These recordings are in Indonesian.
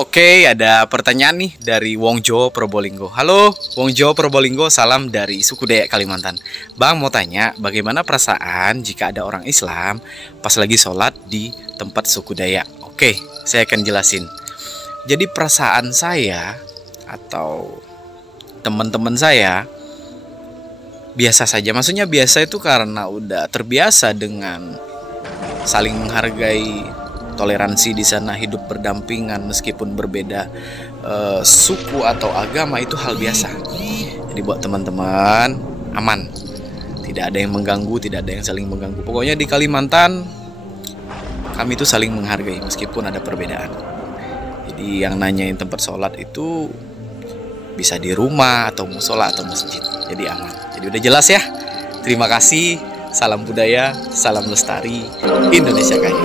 Oke, ada pertanyaan nih dari Wong Jo Probolinggo. Halo, Wong Jo Probolinggo, salam dari suku Dayak Kalimantan. Bang mau tanya, bagaimana perasaan jika ada orang Islam pas lagi sholat di tempat suku Dayak? Oke, saya akan jelasin. Jadi perasaan saya atau teman-teman saya biasa saja. Maksudnya biasa itu karena udah terbiasa dengan saling menghargai, toleransi di sana, hidup berdampingan meskipun berbeda suku atau agama, itu hal biasa. Jadi buat teman-teman aman, tidak ada yang mengganggu, tidak ada yang saling mengganggu. Pokoknya di Kalimantan kami itu saling menghargai meskipun ada perbedaan. Jadi yang nanyain tempat sholat itu bisa di rumah atau musola atau masjid, jadi aman. Jadi udah jelas ya. Terima kasih. Salam budaya, salam lestari, Indonesia kaya.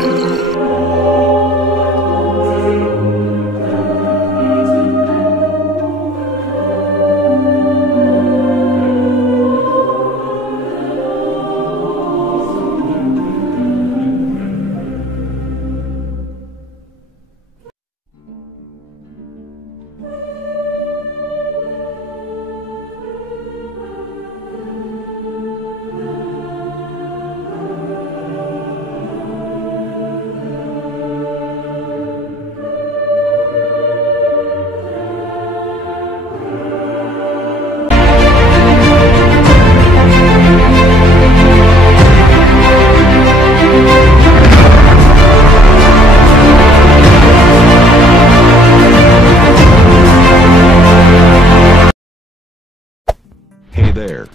Hey there.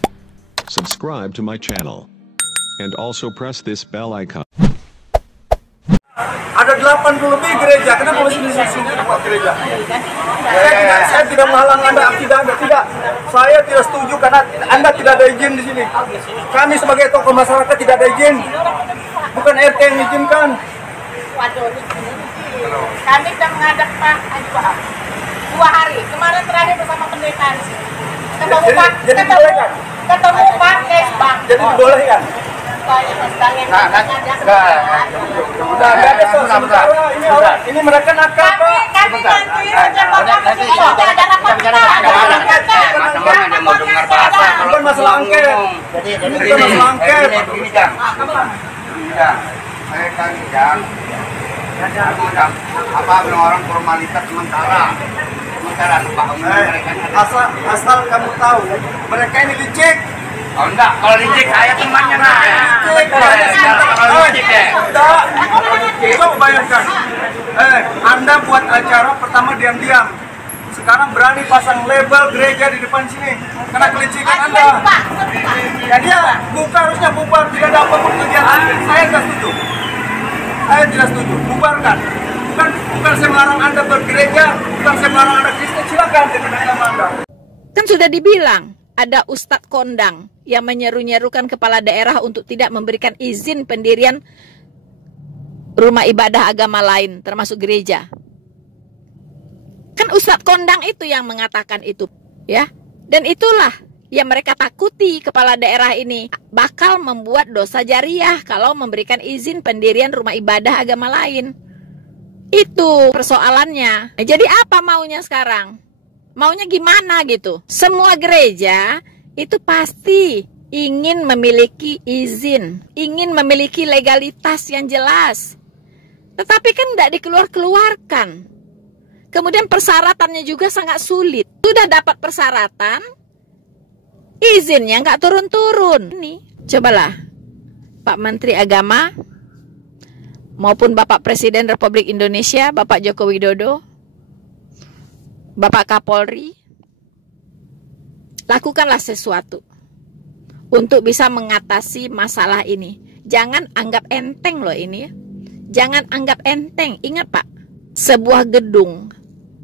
Subscribe to my channel. And also press this bell icon. Ada 80 lebih gereja, kenapa masih di sini tempat gereja? Saya tidak menghalang Anda, tidak. Saya tidak setuju karena Anda tidak ada izin di sini. Kami sebagai tokoh masyarakat tidak ada izin. Bukan RT yang izinkan. Kami sudah menghadap Pak Haji Wahab 2 hari. Kemarin terakhir bersama pendeta di sini. Ketemu Pak Kesbang. Jadi dibolehkan. Ini mereka nakal, Pak. Kami nanti Bukan masalah angket. Ini bukan masalah angket. Apa orang formalitas sementara Asal kamu tahu, mereka ini licik. Oh enggak, kalau licik saya temannya Coba bayangkan, Anda buat acara pertama diam-diam, sekarang berani pasang label gereja di depan sini karena kelicikan Anda. Jadi ya, harusnya bubar, tidak ada apapun kegiatan. Saya tidak setuju. Saya tidak setuju, bubarkan. Bukan saya melarang Anda bergereja, bukan saya melarang Anda Kristen, silakan dengan agama Anda. Kan sudah dibilang, ada Ustadz Kondang yang menyeru-nyerukan kepala daerah untuk tidak memberikan izin pendirian rumah ibadah agama lain, termasuk gereja. Kan Ustadz Kondang itu yang mengatakan itu, ya. Dan itulah yang mereka takuti, kepala daerah ini bakal membuat dosa jariah kalau memberikan izin pendirian rumah ibadah agama lain. Itu persoalannya. Jadi apa maunya sekarang? Maunya gimana gitu? Semua gereja itu pasti ingin memiliki izin, ingin memiliki legalitas yang jelas. Tetapi kan tidak dikeluarkan. Kemudian persyaratannya juga sangat sulit. Sudah dapat persyaratan, izinnya nggak turun-turun. Nih, cobalah Pak Menteri Agama maupun Bapak Presiden Republik Indonesia, Bapak Joko Widodo, Bapak Kapolri, lakukanlah sesuatu untuk bisa mengatasi masalah ini. Jangan anggap enteng loh ini. Jangan anggap enteng. Ingat Pak, sebuah gedung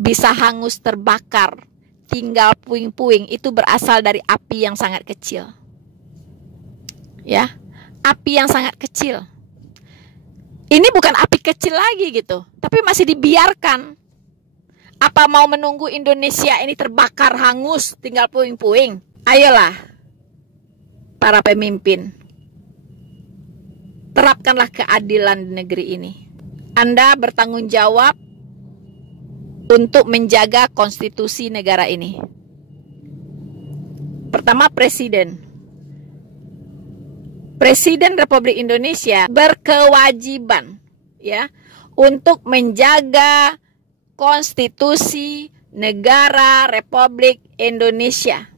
bisa hangus terbakar, tinggal puing-puing, itu berasal dari api yang sangat kecil. Ya, api yang sangat kecil. Ini bukan api kecil lagi gitu, tapi masih dibiarkan. Apa mau menunggu Indonesia ini terbakar hangus, tinggal puing-puing? Ayolah, para pemimpin, terapkanlah keadilan di negeri ini. Anda bertanggung jawab untuk menjaga konstitusi negara ini. Pertama, Presiden Republik Indonesia berkewajiban ya untuk menjaga konstitusi negara Republik Indonesia.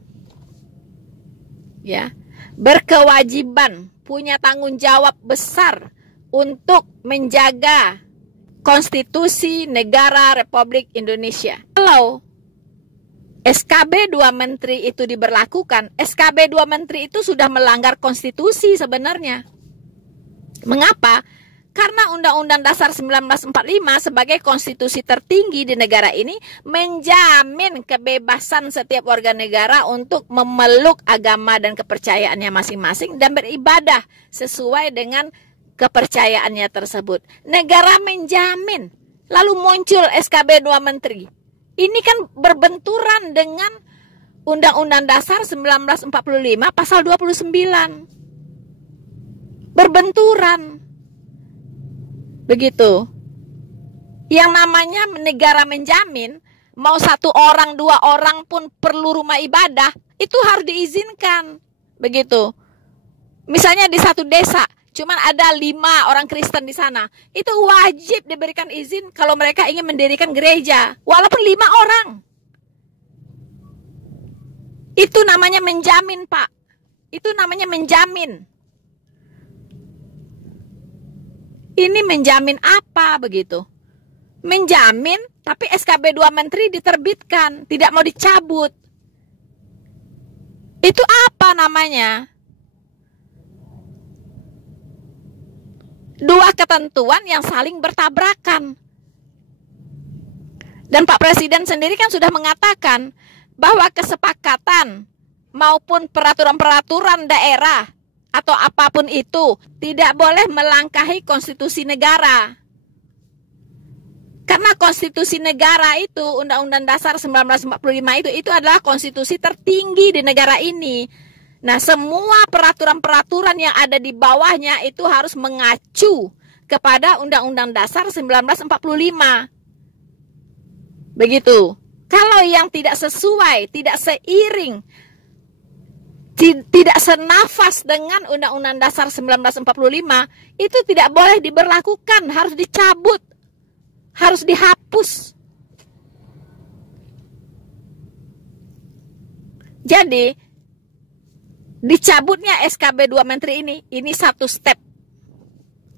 Ya, berkewajiban, punya tanggung jawab besar untuk menjaga konstitusi negara Republik Indonesia. Kalau SKB 2 Menteri itu diberlakukan, SKB 2 Menteri itu sudah melanggar konstitusi sebenarnya. Mengapa? Karena Undang-Undang Dasar 1945 sebagai konstitusi tertinggi di negara ini menjamin kebebasan setiap warga negara untuk memeluk agama dan kepercayaannya masing-masing dan beribadah sesuai dengan kepercayaannya tersebut. Negara menjamin, lalu muncul SKB 2 Menteri. Ini kan berbenturan dengan Undang-Undang Dasar 1945 pasal 29. Berbenturan. Begitu. Yang namanya negara menjamin, mau 1 orang, 2 orang pun perlu rumah ibadah, itu harus diizinkan. Begitu. Misalnya di satu desa, cuman ada 5 orang Kristen di sana, itu wajib diberikan izin kalau mereka ingin mendirikan gereja, walaupun 5 orang. Itu namanya menjamin, Pak. Itu namanya menjamin. Ini menjamin apa begitu? Menjamin, tapi SKB 2 Menteri diterbitkan, tidak mau dicabut. Itu apa namanya? 2 ketentuan yang saling bertabrakan. Dan Pak Presiden sendiri kan sudah mengatakan bahwa kesepakatan maupun peraturan-peraturan daerah atau apapun itu tidak boleh melangkahi konstitusi negara. Karena konstitusi negara itu, Undang-Undang Dasar 1945 itu adalah konstitusi tertinggi di negara ini. Nah, semua peraturan-peraturan yang ada di bawahnya itu harus mengacu kepada Undang-Undang Dasar 1945. Begitu. Kalau yang tidak sesuai, tidak seiring, tidak senafas dengan Undang-Undang Dasar 1945, itu tidak boleh diberlakukan, harus dicabut, harus dihapus. Jadi, dicabutnya SKB 2 Menteri ini 1 step.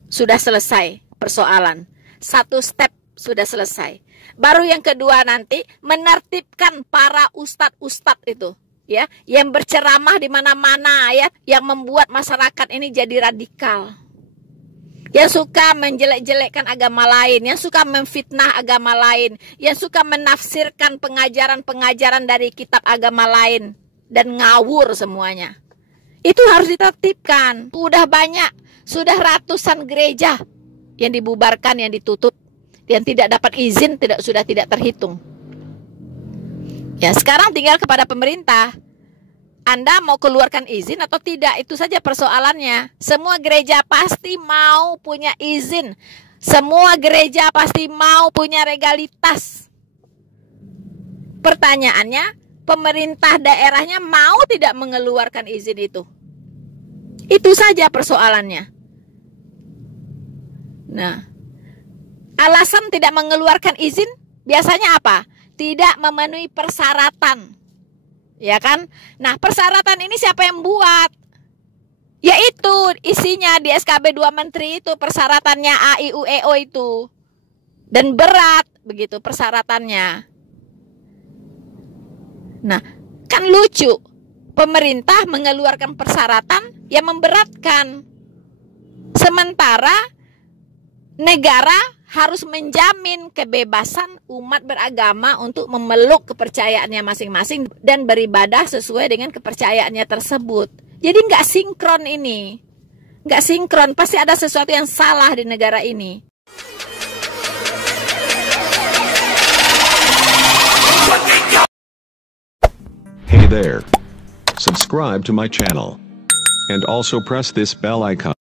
Sudah selesai persoalan. 1 step sudah selesai. Baru yang kedua nanti menertibkan para ustadz-ustadz itu. Ya, yang berceramah di mana-mana ya, yang membuat masyarakat ini jadi radikal. Yang suka menjelek-jelekkan agama lain, yang suka memfitnah agama lain, yang suka menafsirkan pengajaran-pengajaran dari kitab agama lain dan ngawur semuanya. Itu harus ditertibkan. Sudah banyak, sudah ratusan gereja yang dibubarkan, yang ditutup, yang tidak dapat izin, sudah tidak terhitung. Ya, sekarang tinggal kepada pemerintah. Anda mau keluarkan izin atau tidak? Itu saja persoalannya. Semua gereja pasti mau punya izin. Semua gereja pasti mau punya legalitas. Pertanyaannya, pemerintah daerahnya mau tidak mengeluarkan izin itu? Itu saja persoalannya. Nah, alasan tidak mengeluarkan izin biasanya apa? Tidak memenuhi persyaratan, ya kan? Nah, persyaratan ini siapa yang buat? Yaitu isinya di SKB 2 Menteri itu, persyaratannya A, I, U, E, O itu. Dan berat begitu persyaratannya. Nah, kan lucu. Pemerintah mengeluarkan persyaratan yang memberatkan. Sementara negara harus menjamin kebebasan umat beragama untuk memeluk kepercayaannya masing-masing dan beribadah sesuai dengan kepercayaannya tersebut. Jadi nggak sinkron ini. Nggak sinkron, pasti ada sesuatu yang salah di negara ini. Hey there. Subscribe to my channel. And also press this bell icon.